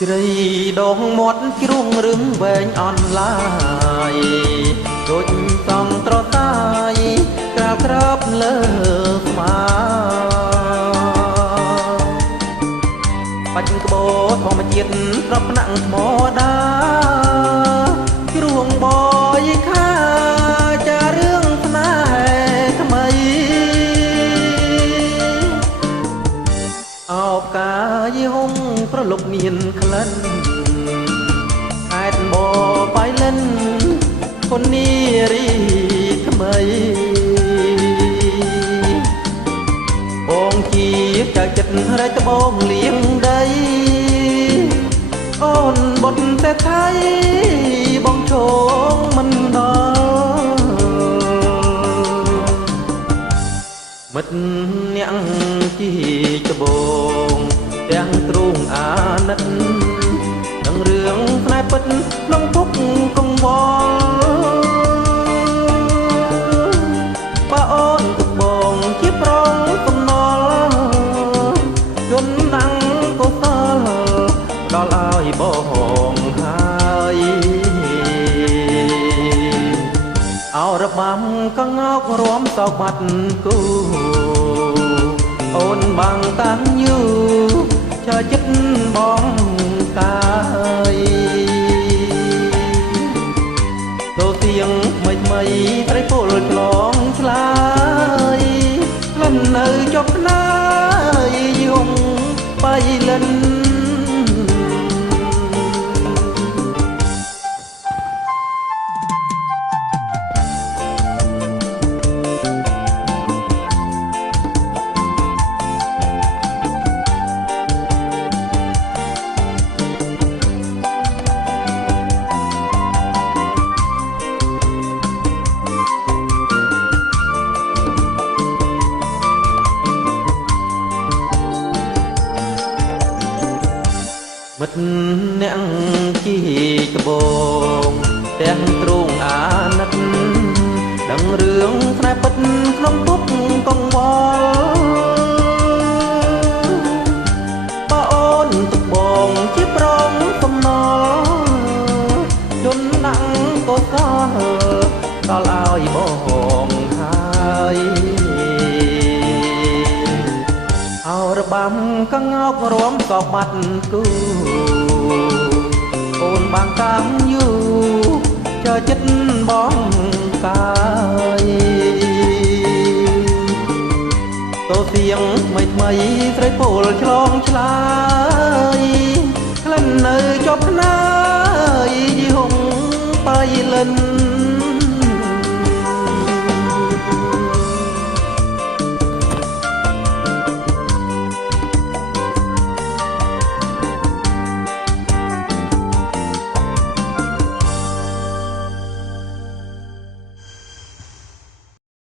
ជ្រៃដងមាត់ជ្រុងរឹងវែងអនឡាយដូចសំត្រតាយក្រាបក្របលើស្មាបាច់ក្បោធម្មជាតិប្រផ្នាក់ធម្មតាជ្រួងបយខាចារឿងស្នេហ៍ថ្មីអោបកាយហុ ងប្រលុកមានក្លិនខេតបបៃលិនคนនីរីថ្មីបងជាចៅចិត្តរៃត្បូងលៀងដីអូនបុតតែថៃបងឈងមិនដល់មិត្តអ្នកជាច្បង ទាំងទ្រូងអាណិតនឹងរឿងផ្នែកពិតក្នុងទុកកង្វល់បើអូនទុកបងជាប្រងកំណល់យន់ណាំងកុសលដល់ឲ្យបងហើយអោរបាំកងោករួមសោកបាត់គូអូនបាំងតាំងយូ ចើចិត្តបងកាយទៅសៀងថ្មីថ្មីត្រីពលឆ្លងឆ្លាយលិននៅចុកណា មិត្តអ្នកជីកបងទាំងទ្រូងអាណិតដឹងរឿងស្នេហ៍ពិត បាំកងោករួមក៏បាត់គូអូនបាំងកាំយូចើចិត្តបងកាយតោសៀងថ្មីថ្មីត្រីពលឆ្លងឆ្លាយក្លិននៅជាប់ខ្នើយយហុងបៃលិន